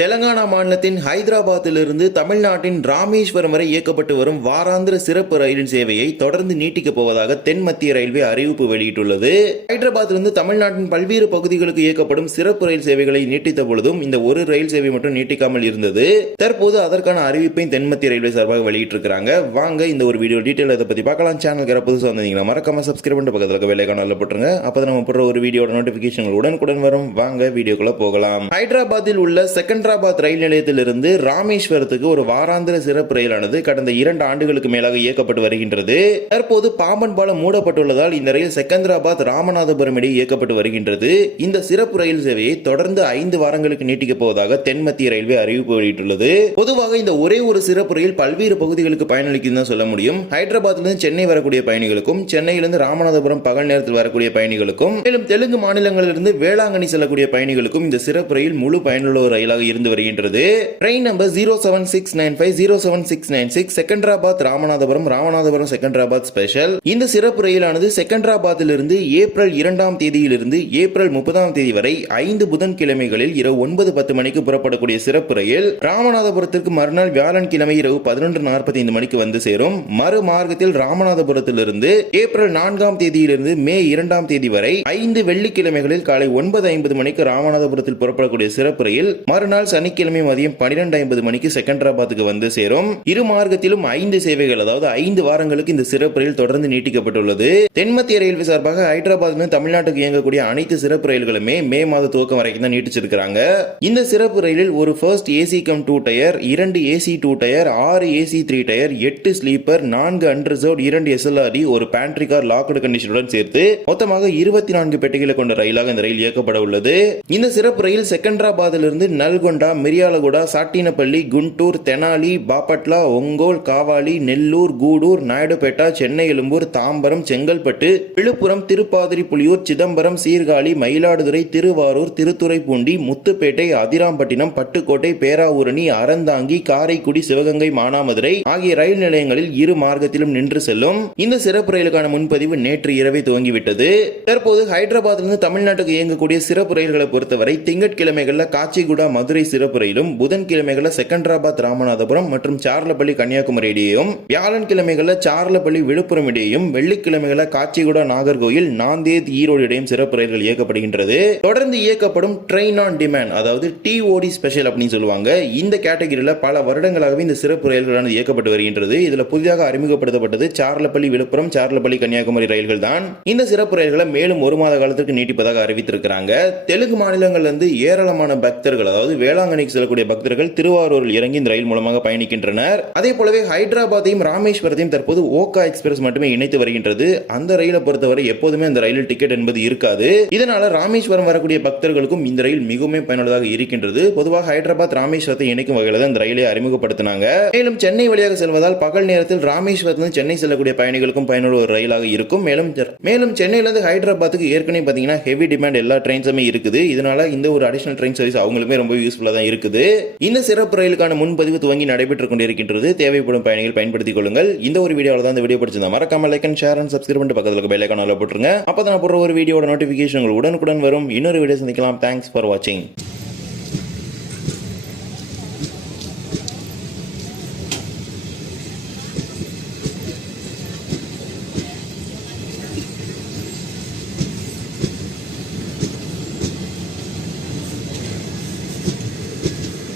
தெலங்கானா மாநிலத்தின் ஹைதராபாத்திலிருந்து தமிழ்நாட்டின் ராமேஸ்வரம் வரை இயக்கப்பட்டு வரும் வாராந்திர சிறப்பு ரயிலின் சேவையை தொடர்ந்து நீட்டிக்கப் போவதாக தென் மத்திய ரயில்வே அறிவிப்பு வெளியிட்டுள்ளது. ஹைதராபாத்திலிருந்து தமிழ்நாட்டின் பல்வேறு பகுதிகளுக்கு இயக்கப்படும் சிறப்பு ரயில் சேவைகளை நீட்டித்த பொழுதும் இந்த ஒரு ரயில் சேவை மட்டும் நீட்டிக்காமல் இருந்தது. தற்போது அதற்கான அறிவிப்பை தென் மத்திய ரயில்வே சார்பாக வெளியிட்டிருக்கிறாங்க. வாங்க இந்த ஒரு வீடியோ டீட்டெயில் அதை பத்தி பார்க்கலாம். சேனலுக்கு யாராவது புதுசாக வந்தீங்கன்னா மறக்காம சப்ஸ்கிரைப் பண்ணிட்டு பக்கத்தில் இருக்க வேலைக்கான போட்டுருங்க. அப்போ நம்ம போடுற ஒரு வீடியோட நோட்டிபிகேஷன் உடனுக்குடன் வரும். வாங்க வீடியோக்குள்ள போகலாம். ஹைதராபாத்தில் உள்ள செகண்ட் செகண்டராபாத் ரயில் நிலையத்திலிருந்து ராமேஸ்வரத்துக்கு ஒரு வாராந்திர சிறப்பு ரயிலானது கடந்த இரண்டு ஆண்டுகளுக்கு மேலாக இயக்கப்பட்டு வருகின்றது. தற்போது பாம்பன் பாலம் மூடப்பட்டுள்ளதால் இந்த ரயில் செகந்தராபாத் ராமநாதபுரம் இடையே இயக்கப்பட்டு வருகின்றது. இந்த சிறப்பு ரயில் சேவையை தொடர்ந்து ஐந்து வாரங்களுக்கு நீட்டிக்கப் போவதாக தென் மத்திய ரயில்வே அறிவிப்பு வெளியிட்டுள்ளது. பொதுவாக இந்த ஒரே ஒரு சிறப்பு ரயில் பல்வேறு பகுதிகளுக்கு பயனளிக்கும் தான் சொல்ல முடியும். ஹைதராபாத்திலிருந்து சென்னை வரக்கூடிய பயணிகளுக்கும் சென்னையிலிருந்து ராமநாதபுரம் பகல் நேரத்தில் வரக்கூடிய பயணிகளுக்கும் மேலும் தெலுங்கு மாநிலங்களிலிருந்து வேளாங்கண்ணி செல்லக்கூடிய பயணிகளுக்கும் இந்த சிறப்பு ரயில் முழு பயனுள்ள ரயிலாக இருந்து வருகின்றது. Train number zero seven six nine five zero seven six nine six Secunderabad Ramanathapuram Ramanathapuram Secunderabad special இந்த சிறப்பு ரயிலானது செகண்டராபாத்திலிருந்து ஏப்ரல் இரண்டாம் தேதியிலிருந்து ஏப்ரல் முப்பதாம் தேதி வரை ஐந்து புதன்கிழமைகளில் இரவு ஒன்பது பத்து மணிக்கு புறப்படக்கூடிய சிறப்பு ரயில். ராமநாதபுரத்திற்கு மறுநாள் வியாழன்கிழமை இரவு பதினொன்று நாற்பத்தி ஐந்து மணிக்கு வந்து சேரும். மறு மார்க்கத்தில் ராமநாதபுரத்திலிருந்து ஏப்ரல் நான்காம் தேதியிலிருந்து மே இரண்டாம் தேதி வரை ஐந்து வெள்ளிக்கிழமைகளில் காலை ஒன்பது ஐம்பது மணிக்கு ராமநாதபுரத்தில் புறப்படக்கூடிய சிறப்பு ரயில். மறுநாள் நாள் சனிக்கிழமை மதியம் பன்னிரெண்டு ஐம்பது மணிக்கு செகண்டராபாத்துக்கு வந்து சேரும். இரு மார்க்கத்திலும் ஐந்து சேவைகள் அதாவது ஐந்து வாரங்களுக்கு இந்த சிறப்பு ரயில் தொடர்ந்து நீட்டிக்கப்பட்டுள்ளது. தென்மத்திய ரயில்வே சார்பாக ஹைதராபாத்ல தமிழ்நாட்டுக்கு இயங்கக்கூடிய அனைத்து சிறப்பு ரயில்களுமே மே மாத துவக்கம் வரைக்கும் தான் நீட்டிச்சிருக்கிறாங்க. இந்த சிறப்பு ரயிலில் ஒரு first AC cum two tier இரண்டு ஏசி டூ டயர் ஆறு ஏசி த்ரீ டயர் எட்டு ஸ்லீப்பர் நான்கு அன்ரிசர்வ் இரண்டு எஸ்எல்ஆர்டி ஒரு பேண்ட்ரி கார் லாக்கடு கண்டிஷனுடன் சேர்த்து மொத்தமாக இருபத்தி நான்கு பெட்டிகளை கொண்ட ரயிலாக இந்த ரயில் இயக்கப்பட உள்ளது. இந்த சிறப்பு ரயில் செகண்டராபாத்திலிருந்து நல்கொண்ட மிரியாலகுடா சாட்டினப்பள்ளி குண்டூர் தெனாலி பாப்பட்லா ஒங்கோல் காவாலி நெல்லூர் கூடூர் நாயுடுபேட்டா சென்னை எழும்பூர் தாம்பரம் செங்கல்பட்டு விழுப்புரம் திருப்பாதிரி புலியூர் சிதம்பரம் சீர்காழி மயிலாடுதுறை திருவாரூர் திருத்துறைப்பூண்டி முத்துப்பேட்டை அதிராம்பட்டினம் பட்டுக்கோட்டை பேராவூரணி அறந்தாங்கி காரைக்குடி சிவகங்கை மானாமதுரை ஆகிய ரயில் நிலையங்களில் இரு மார்க்கத்திலும் நின்று செல்லும். இந்த சிறப்பு ரயிலுக்கான முன்பதிவு நேற்று இரவே துவங்கிவிட்டது. தற்போது ஹைதராபாத்திலிருந்து தமிழ்நாட்டுக்கு இயங்கக்கூடிய சிறப்பு ரயில்களை பொறுத்தவரை திங்கட்கிழமைகளில் காச்சிகுடா மதுரை சிறப்பு ரயிலும் புதன்கிழமைகள செகண்டராபாத் ராமநாதபுரம் மற்றும் சார்லப்பள்ளி கன்னியாகுமரி இடையேயும் வியாழன்கிழமைகளில் சார்லப்பள்ளி விழுப்புரம் இடையேயும் வெள்ளிக்கிழமைகளில் காட்சிகுடா நாகர்கோயில் நாந்தேத் ஈரோடு இடையும் சிறப்பு ரயில்கள் இயக்கப்படுகின்றது. தொடர்ந்து இயக்கப்படும் ட்ரெயின் ஆன் டிமாண்ட் அதாவது டிஓடி ஸ்பெஷல் அப்படின்னு சொல்லுவாங்க. இந்த கேட்டகரியில் பல வருடங்களாகவே இந்த சிறப்பு ரயில்களானது இயக்கப்பட்டு வருகின்றது. இதுல புதிதாக அறிமுகப்படுத்தப்பட்டது சார்லப்பள்ளி விழுப்புரம் சார்லப்பள்ளி கன்னியாகுமரி ரயில்கள் தான். இந்த சிறப்பு ரயில்களை மேலும் ஒரு மாத காலத்திற்கு நீட்டிப்பதாக அறிவித்திருக்கிறாங்க. தெலுங்கு மாநிலங்கள்ல இருந்து ஏராளமான பக்தர்கள் அதாவது வேளாங்கண்ணிக்கு செல்லக்கூடிய பக்தர்கள் திருவாரூரில் இறங்கி இந்த ரயில் மூலமாக பயணிக்கின்றனர். அதே போலவே ஹைதராபாத்தையும் ராமேஸ்வரத்தையும் தற்போது ஓகா எக்ஸ்பிரஸ் மட்டுமே இணைத்து வருகின்றது. அந்த ரயிலை பொறுத்தவரை எப்போதுமே அந்த ரயிலில் டிக்கெட் என்பது இருக்காது. இதனால ராமேஸ்வரம் வரக்கூடிய பக்தர்களுக்கும் இந்த ரயில் மிகவும் பயனுள்ளதாக இருக்கின்றது. பொதுவாக ஹைதராபாத் ராமேஸ்வரத்தை இணைக்கும் வகையில் தான் இந்த ரயிலை அறிமுகப்படுத்தினாங்க. மேலும் சென்னை வழியாக செல்வதால் பகல் நேரத்தில் ராமேஸ்வரத்திலிருந்து சென்னை செல்லக்கூடிய பயணிகளுக்கும் பயனுள்ள ஒரு ரயிலாக இருக்கும். மேலும் மேலும் சென்னையிலிருந்து ஹைதராபாத்துக்கு ஏற்கனவே பார்த்தீங்கன்னா ஹெவி டிமாண்ட் எல்லா ட்ரெயின்ஸுமே இருக்குது. இதனால இந்த ஒரு அடிஷனல் ட்ரெயின் சர்வீஸ் அவங்களுமே ரொம்ப யூஸ்ஃபுல்லாக தான் இருக்குது. இந்த சிறப்பு ரயிலுக்கான முன்பதிவு துவங்கி நடைபெற்றுக் கொண்டிருக்கின்றது. தேவைப்படும் பயணிகள் பயன்படுத்திக் கொள்ளுங்கள். இந்த ஒரு வீடியோவில் தான் இந்த வீடியோ பிடிச்சிருந்தா மறக்காம like and share and subscribe பண்ணி பக்கத்தில் பெல் ஐக்கான போட்டுருங்க. அப்போ நான் போடுற ஒரு வீடியோட நோட்டிஃபிகேஷன் உங்களுக்கு உடனுக்குடன் வரும். இன்னொரு வீடியோ சந்திக்கலாம். தேங்க்ஸ் ஃபார் வாட்சிங்